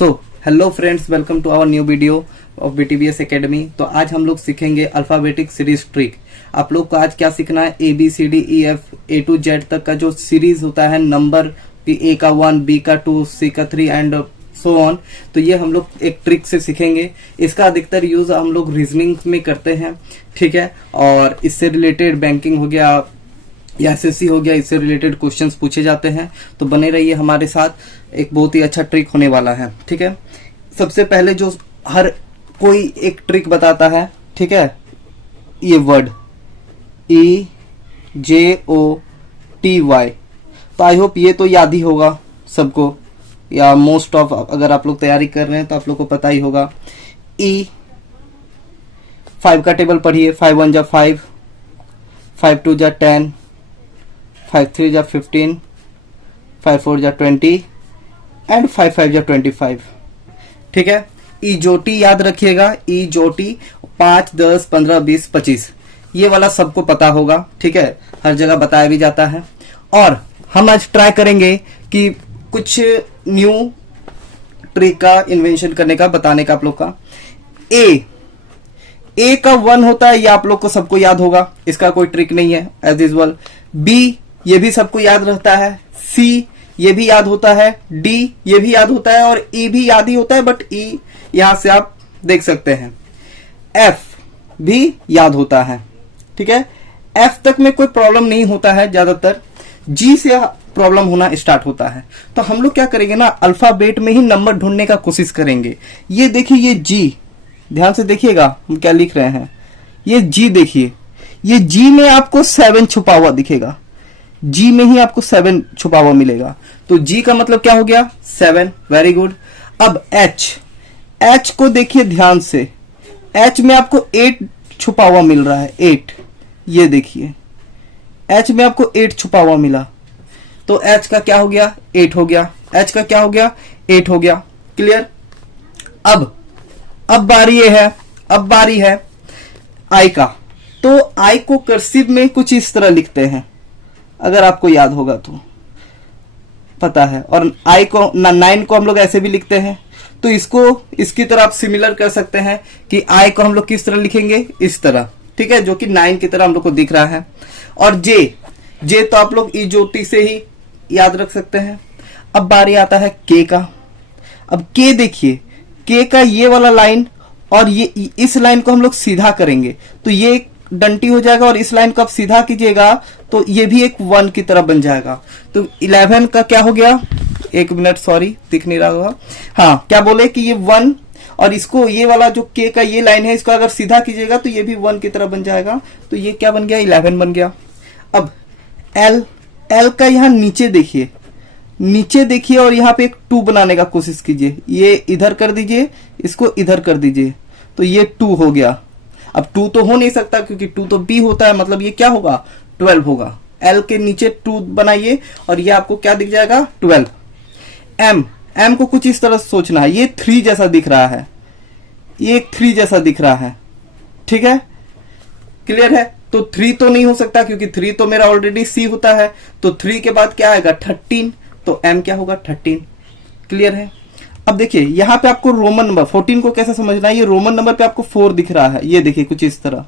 So hello friends, welcome to our new video of BTBS academy. तो आज हम लोग सीखेंगे अल्फाबेटिक सीरीज ट्रिक। आप लोग को आज क्या सीखना है, ABCDEF A to Z तक का जो सीरीज होता है नंबर की, A का 1, B का 2, C का 3 एंड सो ऑन। तो ये हम लोग एक ट्रिक से सीखेंगे। इसका अधिकतर यूज हम लोग रीजनिंग में करते हैं, ठीक है। और इससे रिलेटेड बैंकिंग हो गया या SSC हो गया, इससे रिलेटेड क्वेश्चंस पूछे जाते हैं। तो बने रहिए हमारे साथ, एक बहुत ही अच्छा ट्रिक होने वाला है, ठीक है। सबसे पहले जो हर कोई एक ट्रिक बताता है, ठीक है, ये वर्ड EJOTY, तो आई होप ये तो याद ही होगा सबको, या मोस्ट ऑफ अगर आप लोग तैयारी कर रहे हैं तो आप लोग को पता ही होगा। 5 का टेबल पढ़िए, 5 1 जा 5, 5 2 जा 10, 5 3 जा 15, 5 4 जा 20 एंड 5 5 जा 25, ठीक है। EJOTY याद रखिएगा, EJOTY 5 10 15 20 25, ये वाला सबको पता होगा, ठीक है, हर जगह बताया भी जाता है। और हम आज ट्राई करेंगे कि कुछ न्यू ट्रिक का इन्वेंशन करने का, बताने का आप लोग का। ए का 1 होता है, ये आप लोग को सबको याद होगा, इसका कोई ट्रिक नहीं है एज यूजुअल। B ये भी सबको याद रहता है, C ये भी याद होता है, D ये भी याद होता है, और E भी याद ही होता है, बट E यहां से आप देख सकते हैं। F भी याद होता है, ठीक है। F तक में कोई प्रॉब्लम नहीं होता है, ज्यादातर G से प्रॉब्लम होना स्टार्ट होता है। तो हम लोग क्या करेंगे ना, अल्फाबेट में ही नंबर ढूंढने का कोशिश करेंगे। ये देखिए, ये G, ध्यान से देखिएगा हम क्या लिख रहे हैं। ये G देखिए, ये G में आपको 7 छुपा हुआ दिखेगा, G में ही आपको 7 छुपा हुआ मिलेगा। तो G का मतलब क्या हो गया, 7, वेरी गुड। अब H को देखिए ध्यान से, H में आपको 8 छुपा हुआ मिल रहा है, 8, ये देखिए H में आपको 8 छुपा हुआ मिला, तो H का क्या हो गया, 8 हो गया। H का क्या हो गया, 8 हो गया, क्लियर। अब बारी है I का। तो I को कर्सिव में कुछ इस तरह लिखते हैं, अगर आपको याद होगा तो पता है। और I को 9 को हम लोग ऐसे भी लिखते हैं, तो इसको इसकी तरह आप सिमिलर कर सकते हैं कि I को हम लोग किस तरह लिखेंगे, इस तरह, ठीक है, जो कि 9 की तरह हम लोग को दिख रहा है। और J तो आप लोग EJOTY से ही याद रख सकते हैं। अब बारी आता है K का। अब K देखिए, K का ये वाला लाइन और ये इस लाइन को हम लोग सीधा करेंगे, तो ये एक डंटी हो जाएगा, और इस लाइन को आप सीधा कीजिएगा तो ये भी एक 1 की तरह बन जाएगा। तो 11 का क्या हो गया, एक मिनट, सॉरी दिख नहीं रहा होगा, हाँ, क्या बोले कि ये 1, और इसको ये वाला जो K का ये लाइन है, इसको अगर सीधा कीजिएगा तो ये भी 1 की तरह बन जाएगा। तो ये क्या बन गया, 11 बन गया। अब L का यहाँ नीचे देखिए, और यहाँ पे एक 2 बनाने का कोशिश कीजिए, ये इधर कर दीजिए, इसको इधर कर दीजिए, तो ये 2 हो गया। अब 2 तो हो नहीं सकता क्योंकि 2 तो B होता है, मतलब ये क्या होगा, 12 होगा। L के नीचे 2 बनाइए और ये आपको क्या दिख जाएगा, 12। M को कुछ इस तरह सोचना है, ये 3 जैसा दिख रहा है, ये 3 जैसा दिख रहा है, ठीक है, क्लियर है। तो 3 तो नहीं हो सकता क्योंकि 3 तो मेरा ऑलरेडी C होता है, तो 3 के बाद क्या आएगा, 13, तो M क्या होगा, 13, क्लियर है। अब देखिए यहाँ पे आपको रोमन नंबर 14 को कैसे समझना है, ये रोमन नंबर पे आपको 4 दिख रहा है, ये देखिए कुछ इस तरह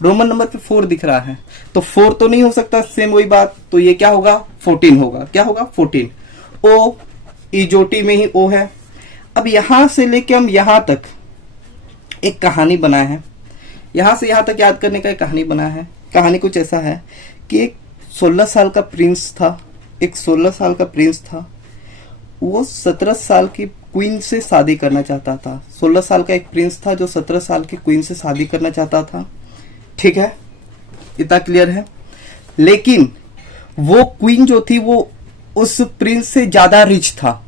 रोमन नंबर पे 4 दिख रहा है, तो 4 तो नहीं हो सकता, सेम वही बात, तो ये क्या होगा, 14 होगा, क्या होगा, 14। O EJOTY में ही O है। अब यहां से लेके हम यहां तक एक कहानी बनाए हैं, यहां से यहां तक याद करने का एक कहानी बनाया है। कहानी कुछ ऐसा है कि एक 16 साल का प्रिंस था, वो 17 साल की क्वीन से शादी करना चाहता था। 16 साल का एक प्रिंस था जो 17 साल की क्वीन से शादी करना चाहता था, ठीक है, इतना क्लियर है। लेकिन वो क्वीन जो थी वो उस प्रिंस से ज्यादा रिच था,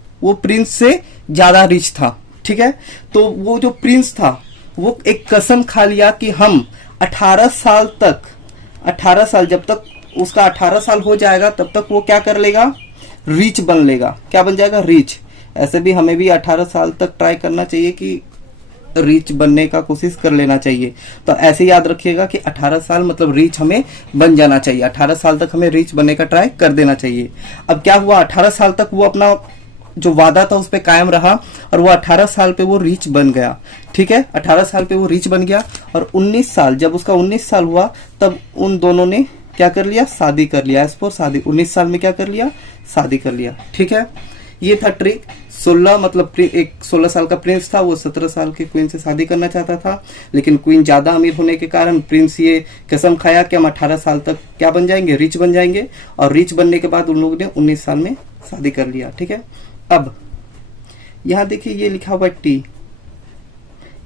ठीक है। तो वो जो प्रिंस था वो एक कसम खा लिया कि हम 18 साल जब तक उसका 18 साल हो जाएगा तब तक वो क्या कर लेगा, रिच बन लेगा। क्या बन जाएगा, रिच। ऐसे भी हमें भी 18 साल तक ट्राई करना चाहिए कि रिच बनने का कोशिश कर लेना चाहिए। तो ऐसे याद रखिएगा कि 18 साल मतलब रिच हमें बन जाना चाहिए, 18 साल तक हमें रिच बनने का ट्राई कर देना चाहिए। अब क्या हुआ, 18 साल तक वो अपना जो वादा था उस पर कायम रहा और वो 18 साल पे वो रिच बन गया। ठीक है, 18 साल पे वो रिच बन गया और 19 साल, जब उसका 19 साल हुआ तब उन दोनों ने क्या कर लिया, शादी कर लिया। एज पर शादी 19 साल में क्या कर लिया, शादी कर लिया। ठीक है, ये था ट्रिक। 16 मतलब एक 16 साल का प्रिंस था, वो 17 साल की क्वीन से शादी करना चाहता था, लेकिन क्वीन ज्यादा अमीर होने के कारण प्रिंस ये कसम खाया कि हम 18 साल तक क्या बन जाएंगे, रिच बन जाएंगे। और रिच बनने के बाद उन लोगों ने 19 साल में शादी कर लिया। ठीक है, अब यहां देखिए ये लिखा हुआ है टी,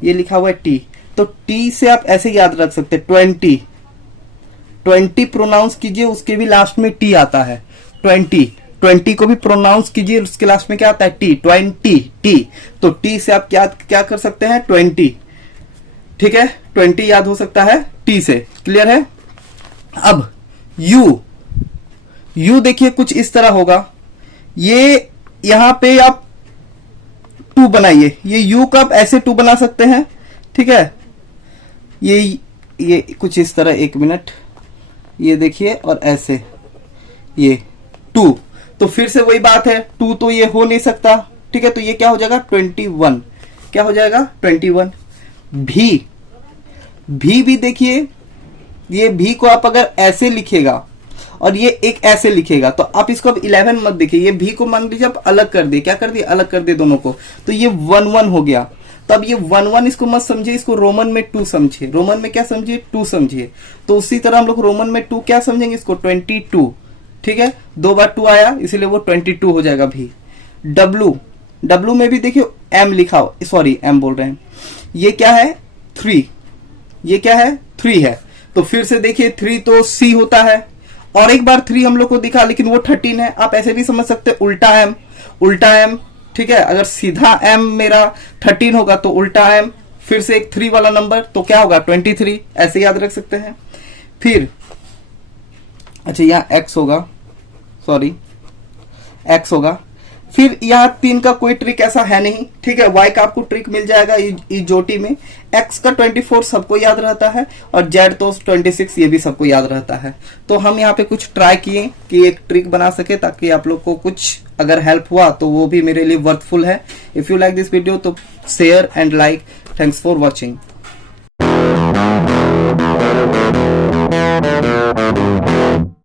ये लिखा हुआ है टी, तो टी से आप ऐसे याद रख सकते हैं 20 प्रोनाउंस कीजिए, उसके भी लास्ट में टी आता है। 20 को भी प्रोनाउंस कीजिए, उसके लास्ट में क्या आता है, टी। 20 तो टी से आप क्या कर सकते हैं, 20। ठीक है, 20 याद हो सकता है टी से। क्लियर है। अब यू देखिए कुछ इस तरह होगा, ये यहां पे आप 2 बनाइए, ये यू का आप ऐसे 2 बना सकते हैं। ठीक है, ये कुछ इस तरह, 1 मिनट, ये देखिए, और ऐसे ये 2, तो फिर से वही बात है, 2 तो ये हो नहीं सकता। ठीक है, तो ये क्या हो जाएगा, 21। क्या हो जाएगा, 21। भी देखिए, ये भी को आप अगर ऐसे लिखेगा और ये एक ऐसे लिखेगा, तो आप इसको अब 11 मत देखिए, ये भी को मान लीजिए आप अलग कर दिए, क्या कर दिए, अलग कर दिए दोनों को, तो ये 1 हो गया। तब ये 1 इसको मत समझिए, इसको रोमन में 2 समझिए। रोमन में क्या समझिए, 2 समझिए। तो उसी तरह हम लोग रोमन में 2 क्या समझेंगे, इसको 22। ठीक है, 2 बार 2 आया, इसीलिए वो 22 हो जाएगा भी। डब्लू में भी देखिए एम लिखा हो, सॉरी एम बोल रहे हैं, ये क्या है, 3, ये क्या है, 3 है। तो फिर से देखिए 3 तो सी होता है, और एक बार 3 हम लोग को दिखा, लेकिन वो 13 है। आप ऐसे भी समझ सकते हैं, उल्टा एम। ठीक है, अगर सीधा एम मेरा 13 होगा तो उल्टा एम, फिर से एक 3 वाला नंबर, तो क्या होगा, 23। ऐसे याद रख सकते हैं। फिर अच्छा यहाँ एक्स होगा, सॉरी एक्स होगा। फिर यहाँ 3 का कोई ट्रिक ऐसा है नहीं। ठीक है, y का आपको ट्रिक मिल जाएगा इजोटी में। x का 24 सबको याद रहता है, और z तो 26 ये भी सबको याद रहता है। तो हम यहाँ पे कुछ ट्राई किए कि एक ट्रिक बना सके, ताकि आप लोग को कुछ अगर हेल्प हुआ तो वो भी मेरे लिए वर्थफुल है। If you like this video तो share and like. Thanks for watching.